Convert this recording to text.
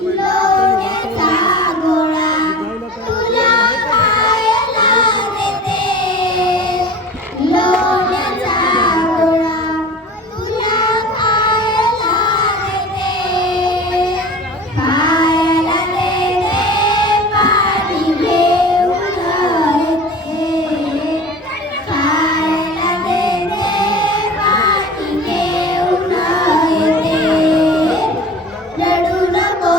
No. रडू